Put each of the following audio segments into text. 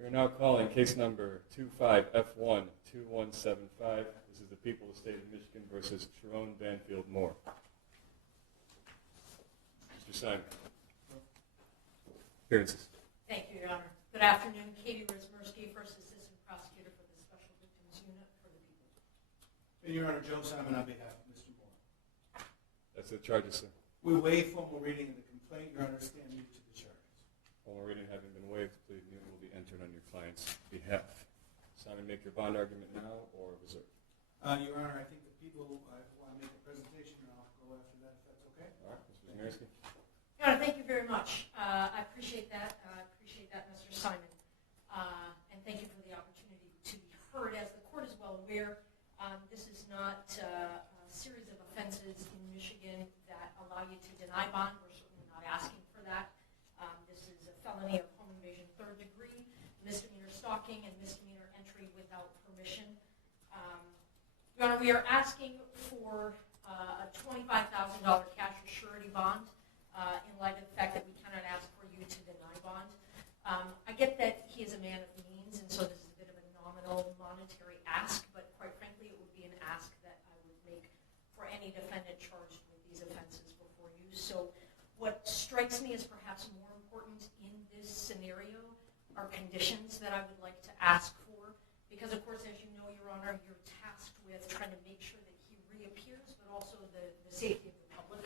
We are now calling case number 25F12175. This is the people of the state of Michigan versus Sherrone Moore. Mr. Simon. Appearances. Thank you, Your Honor. Good afternoon. Katie Rizmersky, First Assistant Prosecutor for the Special Victims Unit for the People. And Your Honor, Joe Simon on behalf of Mr. Moore. That's the charges, sir. We waive formal reading of the complaint. Your Honor, stand mute to the charges. Formal reading having been waived, plea of mute will be entered on your client's behalf. Simon, make your bond argument now or reserve? Your Honor, I think the people want to make a presentation, and I'll go after that if that's okay. All right, Mr. Rizmersky. Your Honor, thank you very much. I appreciate that. Mr. Simon. And thank you for the opportunity to be heard. As the court is well aware, this is not a series of offenses in Michigan that allow you to deny bond. We're certainly not asking for that. This is a felony of home invasion third degree, misdemeanor stalking, and misdemeanor entry without permission. Your Honor, we are asking for a $25,000 cash or surety bond in light of the fact that we cannot ask for you to deny bond. I get that he is a man of means, and so this is a bit of a nominal monetary ask, but quite frankly, it would be an ask that I would make for any defendant charged with these offenses before you. So what strikes me as perhaps more important in this scenario are conditions that I would like to ask for, because of course, as you know, Your Honor, you're tasked with trying to make sure that he reappears, but also the safety of the public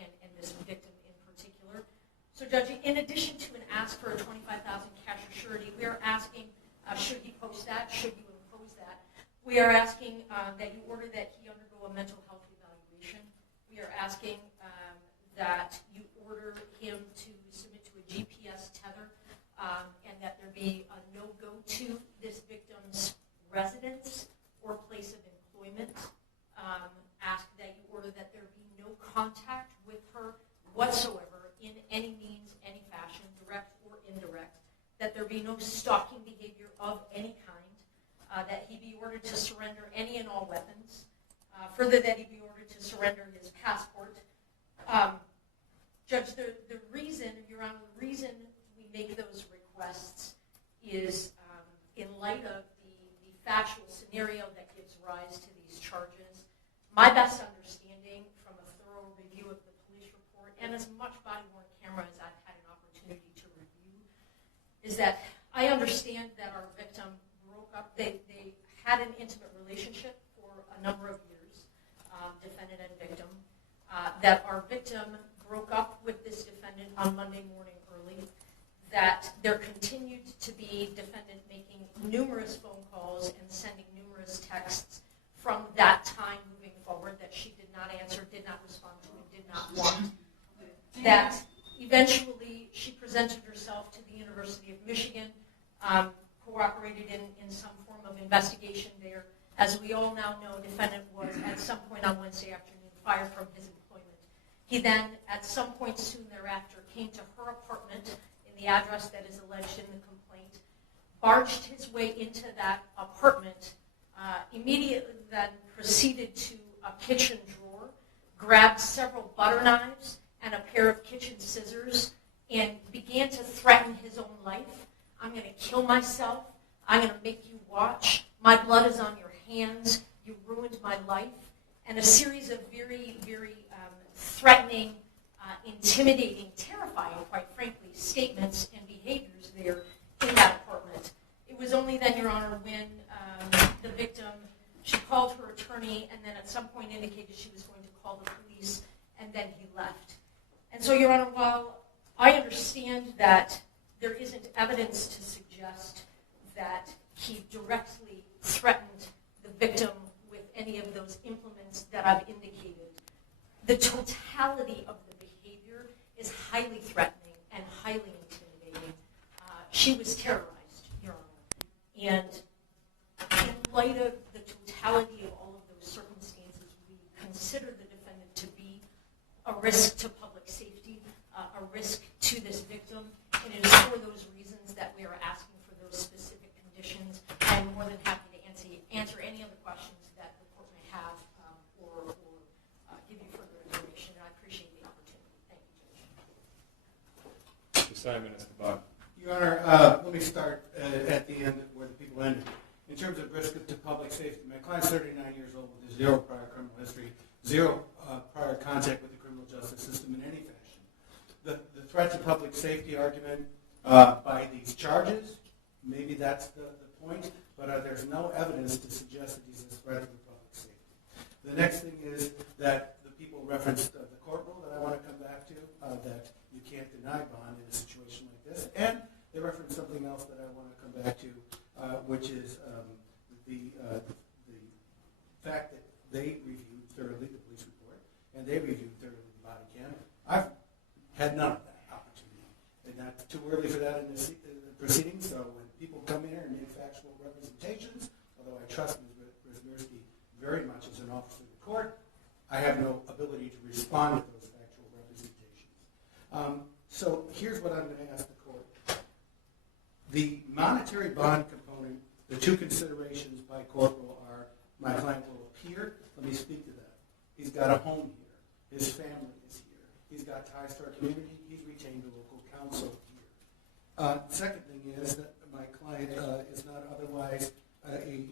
and this victim in particular. So, Judge, in addition to an ask for a $25,000 cash or surety, we are asking, should he post that, should you impose that, we are asking that you order that he undergo a mental health evaluation. We are asking that you order him to submit to a GPS tether and that there be a no-go to this victim's residence or place of employment. Ask that you order that there be no contact with her whatsoever in any means, any fashion, direct or indirect, that there be no stalking behavior of any kind, that he be ordered to surrender any and all weapons, further that he be ordered to surrender his passport. Judge, the reason, Your Honor, the reason we make those requests is in light of the factual scenario that gives rise to these charges. My best understanding from a thorough review of the police report and as much body-worn camera as I've had an opportunity to review is that I understand that our victim broke up. They had an intimate relationship for a number of years, defendant and victim, that our victim broke up with this defendant on Monday morning early, that there continued to be defendant making numerous phone calls and sending numerous texts from that time moving forward that she did not answer, did not respond to, and did not want. That eventually she presented herself to the University of Michigan, cooperated in some form of investigation there. As we all now know, defendant was at some point on Wednesday afternoon fired from his employment. He then, at some point soon thereafter, came to her apartment in the address that is alleged in the complaint, barged his way into that apartment, immediately then proceeded to a kitchen drawer, grabbed several butter knives and a pair of kitchen scissors, and began to threaten his own life. I'm going to kill myself. I'm going to make you watch. My blood is on your hands. You ruined my life. And a series of very, very threatening, intimidating, terrifying, quite frankly, statements and behaviors there in that apartment. It was only then, Your Honor, when the victim, she called her attorney and then at some point indicated she was going to call the police, and then he left. And so, Your Honor, while I understand that there isn't evidence to suggest that he directly threatened the victim with any of those implements that I've indicated, the totality of the behavior is highly threatening and highly intimidating. She was terrorized, Your Honor. And in light of the totality of all of those circumstances, we consider the defendant to be a risk to public safety, a risk to this victim, and it is for those reasons that we are asking for those specific conditions. I'm more than happy to answer any other questions that the court may have or give you further information, and I appreciate the opportunity. Thank you, Judge. Mr. Simon, Esteban. Your Honor, let me start at the end where the people ended. In terms of risk to public safety, my client's 39 years old with zero prior criminal history, zero prior contact with the criminal justice system in any fashion. The threat to public safety argument by these charges, maybe that's the point, but there's no evidence to suggest that he's a threat to the public safety. The next thing is that the people referenced the court rule that I want to come back to, that you can't deny bond in a situation like this, and they referenced something else that I want to come back to, which is the fact that they reviewed thoroughly the police report, and they reviewed thoroughly the body cam. I've had none of that opportunity, and not too early for that in the proceedings, so when people come here and make factual representations, although I trust Ms. Wisniewski very much as an officer of the court, I have no ability to respond to those factual representations. So here's what I'm going to ask the court. The monetary bond component, the two considerations by court rule are, my client will appear. Let me speak to that. He's got a home here. His family is here. He's got ties to our community. He's retained a local counsel here. Second thing is that my client is not otherwise a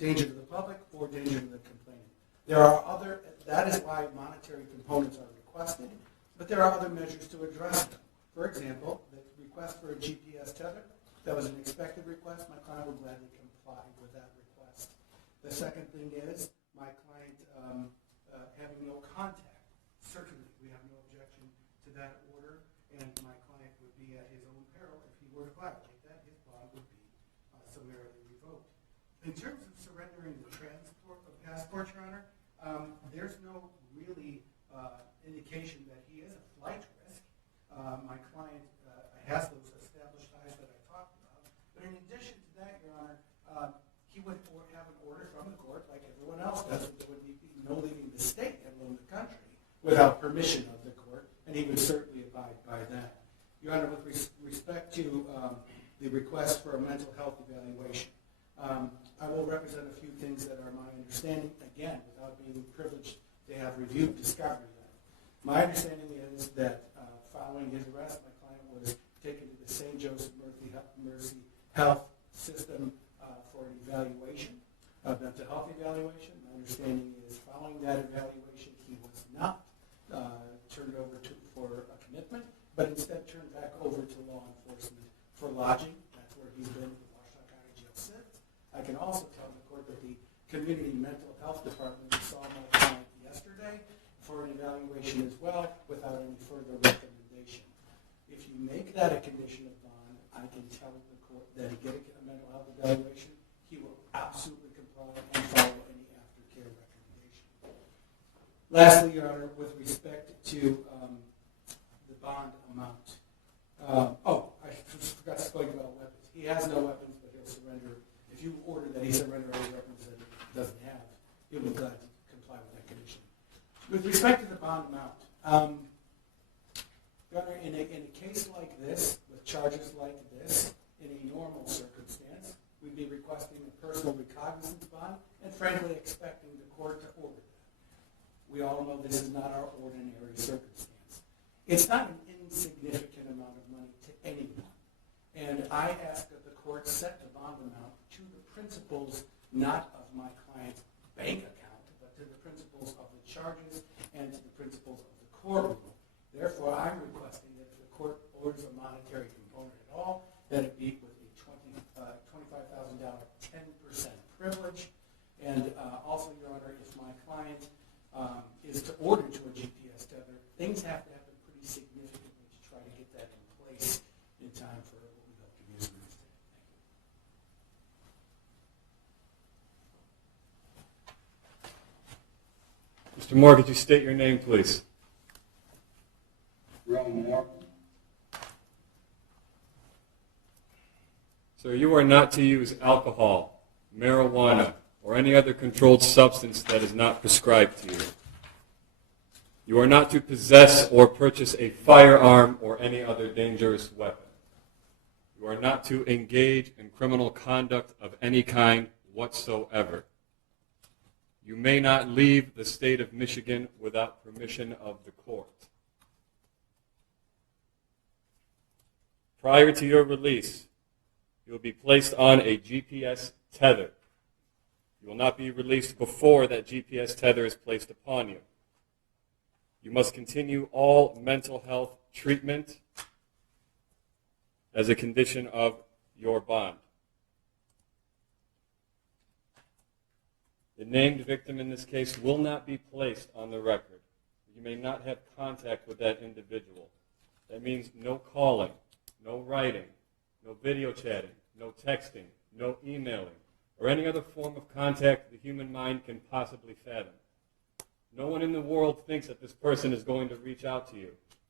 danger to the public or danger to the complainant. There are other, that is why monetary components are requested, but there are other measures to address them. For example, the request for a GPS tether, that was an expected request. My client will gladly comply with that request. The second thing is my client having no contact. Certainly, we have no objection to that order, and my client would be at his own peril if he were to violate that. His bond would be summarily revoked. In terms of surrendering the transport of passport, Your Honor, there's no really indication that he is a flight risk. My client has those established ties that I talked about. But in addition to that, Your Honor, he would have an order from the court, like everyone else does, that there would be no leaving the state, let alone the country, without permission of the court, and he would certainly abide by that. Your Honor, with respect to the request for a mental health evaluation, I will represent a few things that are my understanding, again, without being privileged to have reviewed discovery. My understanding is that following his arrest, my client was taken to the St. Joseph Mercy Health System for an evaluation, a mental health evaluation. My understanding is following that evaluation, he was not turned over for a commitment, but instead turned back over to law enforcement for lodging. That's where he's been, the Washtenaw County Jail since. I can also tell the court that the Community Mental Health Department saw my client yesterday for an evaluation as well, without any further recommendation. If you make that a condition of bond, I can tell the court that he get a mental health evaluation, he will absolutely comply and follow any aftercare recommendation. Lastly, Your Honor, with respect to the bond amount. I forgot to speak about weapons. He has no weapons, but he'll surrender. If you order that he surrender any weapons that he doesn't have, he will gladly comply with that condition. With respect to the bond amount, Your Honor, in a case like this, with charges like this, in a normal circumstance, we'd be requesting a personal recognizance bond and frankly expecting the court to order that. We all know this is not our ordinary circumstance. It's not an insignificant amount of money to anyone. And I ask that the court set the bond amount to the principles not of my client's bank account, but to the principles of the charges and to the principles of the court rule. Therefore, I'm requesting that if the court orders a monetary component at all, that it be with a $25,000 10% privilege. And also, Your Honor, if my client is to order to a GPS tether, things have to happen pretty significantly to try to get that in place in time for what we hope to be as release date. Mr. Moore, could you state your name, please? Sherrone Moore. Sir, you are not to use alcohol, marijuana, or any other controlled substance that is not prescribed to you. You are not to possess or purchase a firearm or any other dangerous weapon. You are not to engage in criminal conduct of any kind whatsoever. You may not leave the state of Michigan without permission of the court. Prior to your release, you will be placed on a GPS tether. You will not be released before that GPS tether is placed upon you. You must continue all mental health treatment as a condition of your bond. The named victim in this case will not be placed on the record. You may not have contact with that individual. That means no calling, no writing, no video chatting, no texting, no emailing, or any other form of contact the human mind can possibly fathom. No one in the world thinks that this person is going to reach out to you.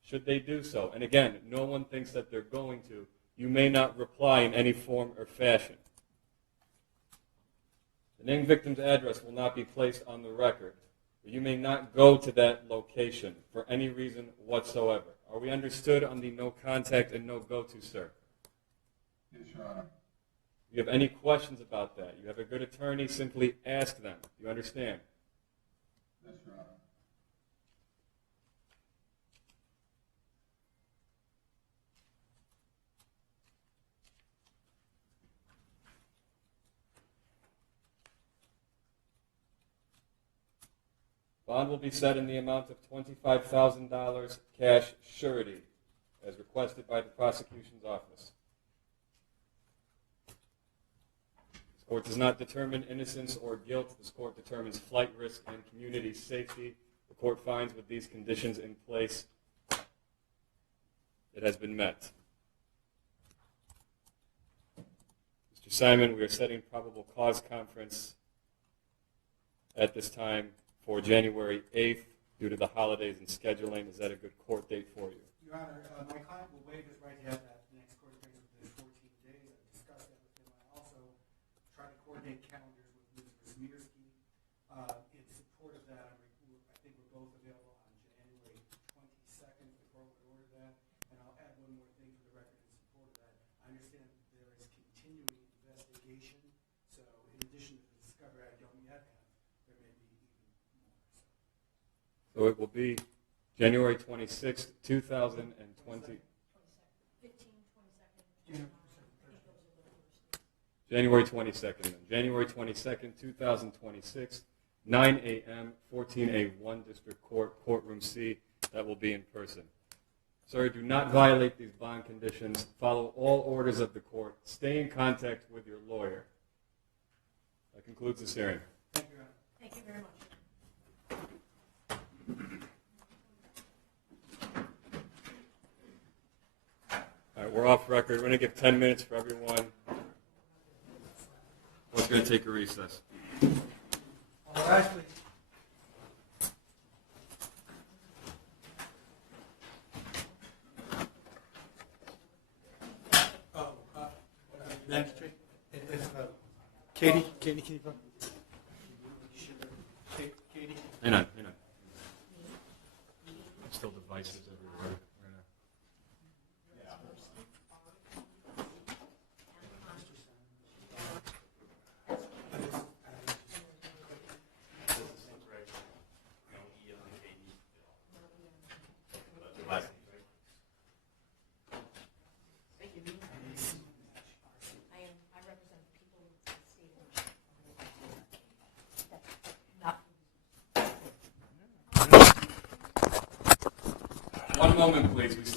Should they do so, and again, no one thinks that they're going to, you may not reply in any form or fashion. The named victim's address will not be placed on the record. You may not go to that location for any reason whatsoever. Are we understood on the no contact and no go-to, sir? Yes, Your Honor. If you have any questions about that, you have a good attorney, simply ask them. You understand? Yes, Your Honor. Bond will be set in the amount of $25,000 cash surety, as requested by the prosecution's office. This court does not determine innocence or guilt. This court determines flight risk and community safety. The court finds with these conditions in place, it has been met. Mr. Simon, we are setting probable cause conference at this time for January 8th due to the holidays and scheduling. Is that a good court date for you? Your Honor, my client will waive his right to have that next court appearance within 14 days. I've discussed that with him. I also tried to coordinate calendars with Ms. Wismierski. In support of that, I think we're both available on January 22nd. The court would order that. And I'll add one more thing for the record in support of that. I understand that there is continuing investigation. So in addition to the discovery I don't yet have, there may be even more. So it will be January 26th, 2020. January 22nd. Then. January 22nd, 2026, 9 a.m., 14A1 District Court, Courtroom C. That will be in person. Sir, do not violate these bond conditions. Follow all orders of the court. Stay in contact with your lawyer. That concludes this hearing. Thank you, Your Honor. Thank you very much. All right, we're off record. We're going to give 10 minutes for everyone. We're going to take a recess. All right, please. Next, Katie, can you go? Katie. Hang on. Still devices everywhere. I represent people in the state of Michigan. One moment, please. We still